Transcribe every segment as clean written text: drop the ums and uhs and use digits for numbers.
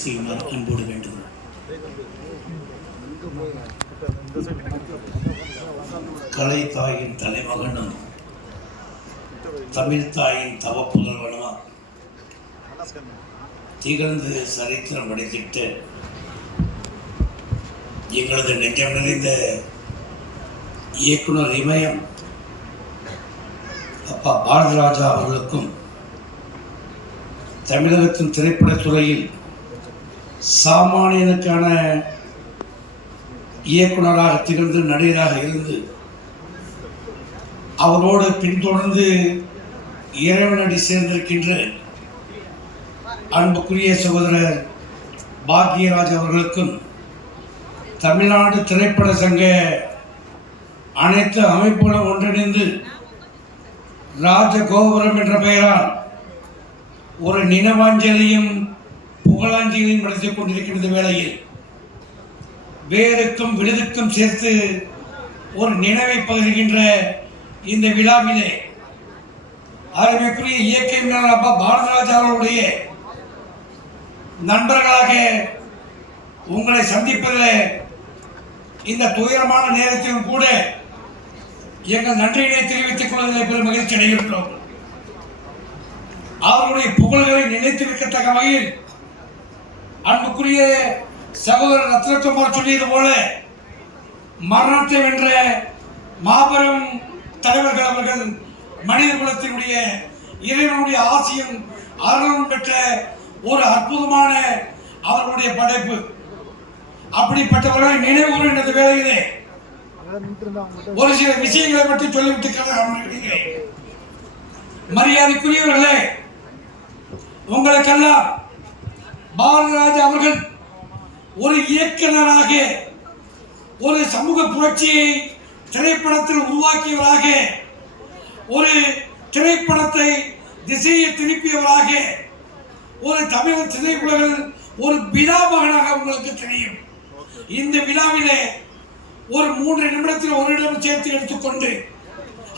செய்யுமாறு அன்போடு வேண்டுகிறோம். கலை தாயின் தலைமகனும் தமிழ் தாயின் தவப்புதல்வனுமா திகழ்ந்து சரித்திரம் படைத்திட்டு எங்களது நெஞ்சம் நிறைந்த இயக்குனர் இமயம் அப்பா பாரதிராஜா அவர்களுக்கும் தமிழகத்தின் திரைப்படத்துறையில் சாமானியனுக்கான இயக்குனராக திகழ்ந்து நடிகராக இருந்து அவரோடு பின்தொடர்ந்து இறைவனடி சேர்ந்திருக்கின்ற அன்புக்குரிய சகோதரர் பாக்யராஜ் அவர்களுக்கும் தமிழ்நாடு திரைப்பட சங்க அனைத்து அமைப்புகளும் ஒன்றிணைந்து ராஜகோபுரம் என்ற பெயரால் ஒரு நினைவாஞ்சலியும் புகழாஞ்சலியும் நடத்திக் கொண்டிருக்கின்ற வேளையில் வேருக்கும் விழுதுக்கும் சேர்த்து ஒரு நினைவை பகிர்கின்ற இந்த விழாவிலே அருமைக்குரிய இயக்குனர் அப்பா பாரதிராஜா அவர்களுடைய நண்பர்களாக உங்களை சந்திப்பதில் இந்த துயரமான நேரத்திலும் கூட எங்கள் நன்றியினை தெரிவித்துக் கொள்வதில் பெரும் மகிழ்ச்சி அடைகின்றோம். அவர்களுடைய புகழ்களை நினைத்திருக்கத்தக்க வகையில் அன்புக்குரிய சகோதரர் ரத்னகுமார் சொல்லியது போல மரணத்தை வென்ற மாபெரும் தலைவர்கள் அவர்கள் மனித குலத்தினுடைய இறைவனுடைய ஆசியும் அருளும் பெற்ற ஒரு அற்புதமான அவர்களுடைய படைப்பு. அப்படிப்பட்டவர்களை நினைவு என்ற வேளையிலே ஒரு சில விஷயங்களை பற்றி சொல்லிவிட்டு மரியாதைக்குரியவர்களே, உங்களுக்கெல்லாம் பாரதிராஜா அவர்கள் ஒரு இயக்குனராக ஒரு சமூக புரட்சியை திரைப்படத்தில் உருவாக்கியவராக, ஒரு திரைப்படத்தை திசையை திருப்பியவராக, ஒரு தமிழ் திரைப்படங்கள் ஒரு பிதாமகனாக உங்களுக்கு தெரியும். இந்த விழாவிலே ஒரு 3 நிமிடத்தில் ஒரு இடம் சேர்த்து எடுத்துக்கொண்டு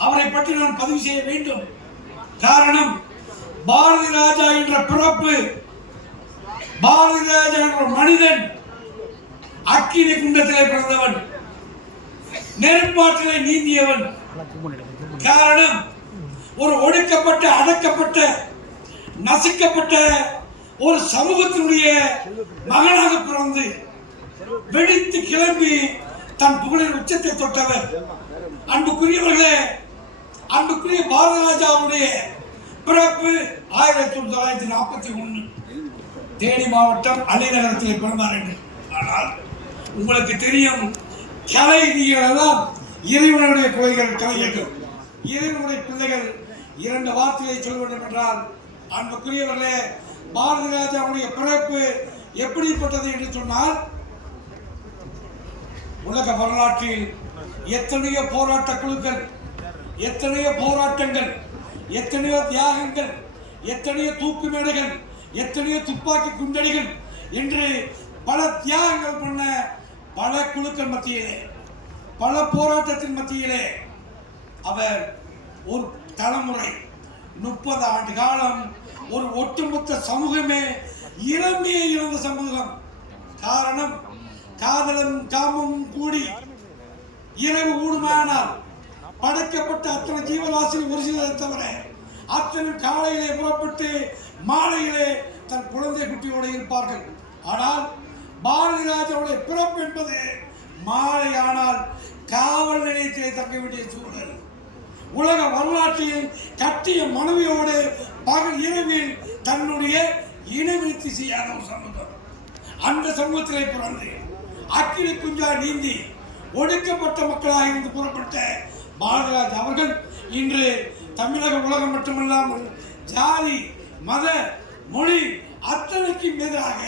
அவரை பற்றி நான் பதிவு செய்ய வேண்டும். காரணம், பாரதிராஜா என்ற பிறப்பு, பாரதிராஜா என்ற மனிதன் அக்கினி குண்டத்திலே பிறந்தவன், நெருப்பாற்றிலே நீந்தியவன். காரணம், ஒரு ஒடுக்கப்பட்ட அடக்கப்பட்ட நசுக்கப்பட்ட ஒரு சமூகத்தினுடைய மகனாக பிறந்து வெடித்து கிளம்பி தன் புகழின் உச்சத்தை தொட்டவர். அன்புக்குரியவர்களே, அன்புக்குரிய பாரதிராஜாவுடைய பிறப்பு 1941 தேனி மாவட்டம் அலிநகரத்தில் பிறந்தார் என்று. ஆனால் உங்களுக்கு தெரியும், கலைஞர்களெல்லாம் இறைவனுடைய கலைஞர்கள், இறைவனுடைய பிள்ளைகள். 2 வார்த்தையை சொல்ல வேண்டும் என்றால், அன்புக்குரியவர்களே, பாரதிராஜாவுடைய பிறப்பு எப்படிப்பட்டது என்று சொன்னால், உலக வரலாற்றில் எத்தனையோ போராட்ட குழுக்கள், எத்தனையோ போராட்டங்கள், எத்தனையோ தியாகங்கள், எத்தனையோ தூக்கு மேடைகள், எத்தனையோ துப்பாக்கி குண்டடிகள் என்று பல தியாகங்கள் பண்ண பல குழுக்கள் மத்தியிலே, பல போராட்டத்தின் மத்தியிலே அவர் ஒரு தலைமுறை 30 ஆண்டு காலம் ஒரு ஒட்டுமொத்த சமூகமே இளமையை இழந்த சமூகம். காரணம், காதலும் காமமும் கூடி இரவு ஊடுமானால் படைக்கப்பட்ட அத்தனை ஜீவராசிகள் ஒரு சிலரை தவிர அத்தனை காலையிலே புறப்பட்டு மாலையிலே தன் குழந்தை குட்டியோடு இருப்பார்கள். ஆனால் பாரதிராஜாவுடைய பிறப்பு என்பது மாலை ஆனால் காவல் நிலையத்திலே தங்க வேண்டிய சூழல். உலக வரலாற்றில் கட்டிய மனைவியோடு பகல் இரவில் தன்னுடைய இனவிருத்தி செய்யாத ஒரு சமூகம். அந்த சமூகத்திலே பிறந்து அக்கினி குஞ்சா நீந்தி ஒடுக்கப்பட்ட மக்களாக இருந்து புறப்பட்ட பாரதிராஜா அவர்கள் இன்று தமிழக உலகம் மட்டுமல்லாமல் ஜாதி மத மொழி அத்தனைக்கும் எதிராக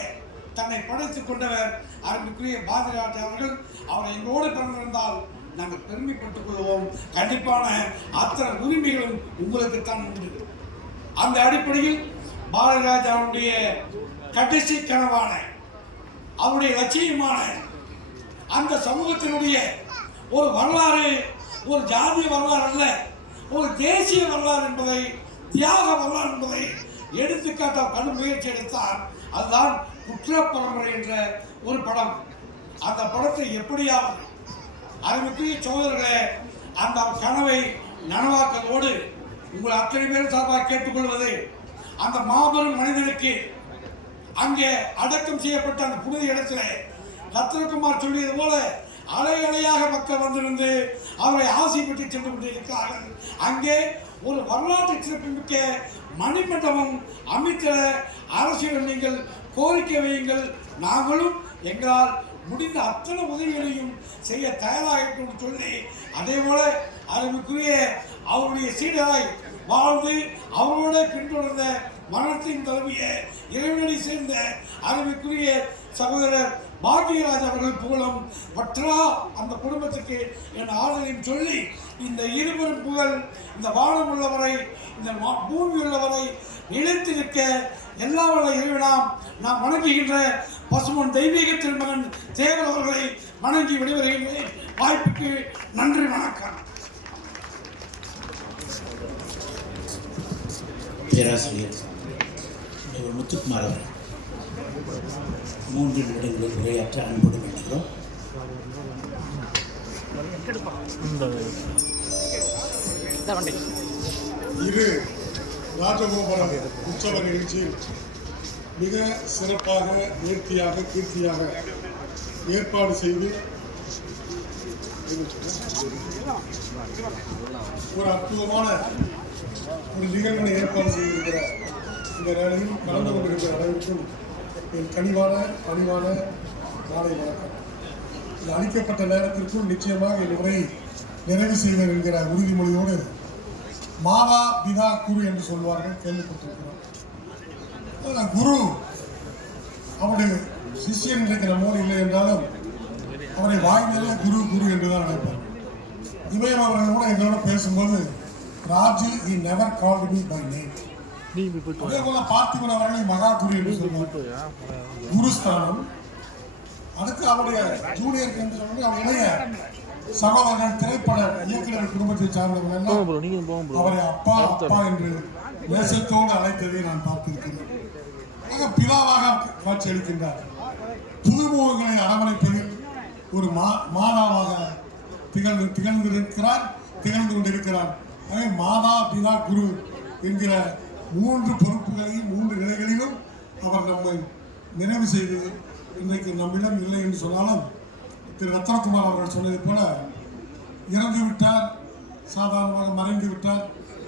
தன்னை படைத்துக் கொண்டவர் அன்புக்குரிய பாரதிராஜா அவர்கள். அவர் எங்களோடு பிறந்திருந்தால் நாங்கள் பெருமைப்பட்டுக் கொள்வோம். கண்டிப்பான அத்தனை உரிமைகளும் உங்களுக்குத்தான் உண்டு. அந்த அடிப்படையில் பாரதிராஜாவுடைய கடைசி கனவான, அவருடைய லட்சியமான அந்த சமூகத்தினுடைய ஒரு வரலாறு, ஒரு ஜாதிய வரலாறு அல்ல, ஒரு தேசிய வரலாறு என்பதை, தியாக வரலாறு என்பதை எடுத்துக்காட்ட கடும் முயற்சி எடுத்தார். அதுதான் குற்றப்பரம்பரை என்ற ஒரு படம். அந்த படத்தை எப்படியாவது அருமைக்குரிய சோதரர்களே அந்த கனவை நனவாக்கதோடு உங்கள் அத்தனை பேரும் சார்பாக கேட்டுக்கொள்வது, அந்த மாபெரும் மனிதனுக்கு அங்கே அடக்கம் செய்யப்பட்ட அந்த புனித இடத்துல ரத்னகுமார் சொல்லியது போல அலை அலையாக மக்கள் வந்திருந்து அவரை ஆசை பெற்று சென்று கொண்டிருக்கிறார்கள். அங்கே ஒரு வரலாற்று சிறப்புமிக்க மணிமண்டபம் அமைத்த அரசியல் நீங்கள் கோரிக்கை வையுங்கள், நாங்களும் எங்களால் முடிந்த அத்தனை உதவிகளையும் செய்ய தயாராக இருக்கும் சொல்லி, அதே போல அருமைக்குரிய அவருடைய சீடராய் வாழ்ந்து அவரோட பின்தொடர்ந்த மரணத்தின் தலைவிய இறைவனை சேர்ந்த அருமைக்குரிய சகோதரர் பாக்யராஜ் அவர்கள் புகழும் வற்றா அந்த குடும்பத்துக்கு என் ஆதரவையும் சொல்லி, இந்த இருவரும் புகழ் இந்த வானம் உள்ளவரை இந்த பூமி உள்ளவரை நிலைத்து நிற்க எல்லா வல்ல இறைவனாம் நாம் வணங்குகின்ற பசுமன் தெய்வீக திருமகன் தேவர் அவர்களை வணங்கி விடைபெறுகின்றேன். வாய்ப்புக்கு நன்றி, வணக்கம். பேராசிரியர் முத்துக்குமார் அவர்கள் 3 நிமிடங்களில் உரையாற்ற அன்போடு வேண்டுகிறோம். இது ராஜகோபுரம் உற்சவ நிகழ்ச்சியில் மிக சிறப்பாக நேர்த்தியாக கீர்த்தியாக ஏற்பாடு செய்து ஒரு அற்புதமான ஒரு நிகழ்வினை ஏற்பாடு செய்திருக்கிற இந்த வேளையில் கலந்து கொண்டிருக்கிற அனைவருக்கும் என் கனிவான பணிவான மாலை வணக்கம். இது அளிக்கப்பட்ட நேரத்திற்குள் நிச்சயமாக என் உரை நிறைவு செய்வேன் என்கிற உறுதிமொழியோடு மாதா பிதா குரு என்று சொல்வார்கள், கேள்விப்பட்டிருக்கிறோம். குரு அவருடைய சிஷியன் இன்றைக்கு நம்மோடு இல்லை என்றாலும் அவரை வாய்மையிலே குரு குரு என்றுதான் நினைப்பார். இமயம் அவர்கள் கூட எங்களோட பேசும்போது Raju he never called me by name. அதே போல பார்த்திபன் அவர்களை மகா குரு என்று சொல்வார். குருஸ்தானம். அடுத்து அவருடைய ஜூனியர் என்று சொன்னது அவர் இளைய சகோதரர்கள் திரைப்பட இயக்குநர் குடும்பத்தை சார்ந்தவர்கள் அவரை அப்பா அப்பா என்று நேசத்தோடு அழைத்ததை நான் பார்த்திருக்கிறேன். ஆக பிதாவாக காட்சி அளிக்கின்றார். புதுமுகங்களை அரவணைப்பதில் ஒரு மாதாவாக திகழ்ந்து கொண்டிருக்கிறார். ஆகவே மாதா பிதா குரு என்கிற 3 பொறுப்புகளையும் 3 நிலைகளிலும் அவர் நம்மை நிறைவு செய்து இன்றைக்கு நம்மிடம் இல்லை என்று சொன்னாலும் திரு ரத்னகுமார் அவர்கள் சொன்னதை போல இறந்து விட்டார், சாதாரணமாக மறைந்து விட்டார்,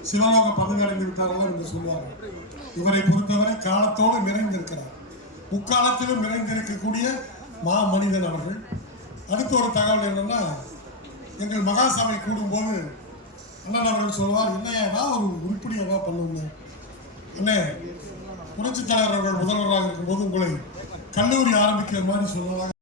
சிவலோக பதவி அடைந்து விட்டார்கள் என்று சொல்வார்கள். இவரை பொறுத்தவரை காலத்தோடு நிறைந்திருக்கிறார், முக்காலத்திலும் நிறைந்திருக்கக்கூடிய மனிதன் அவர்கள். அடுத்த ஒரு தகவல் என்னன்னா, எங்கள் மகாசபை கூடும்போது அண்ணன் அவர்கள் சொல்வார், என்னையா ஒரு உருப்படியாக பண்ணுங்க என்ன, புரட்சித் தலைவர் அவர்கள் முதல்வராக இருக்கும்போது உங்களை கல்லூரி ஆரம்பிக்கிற மாதிரி சொல்லலாம்.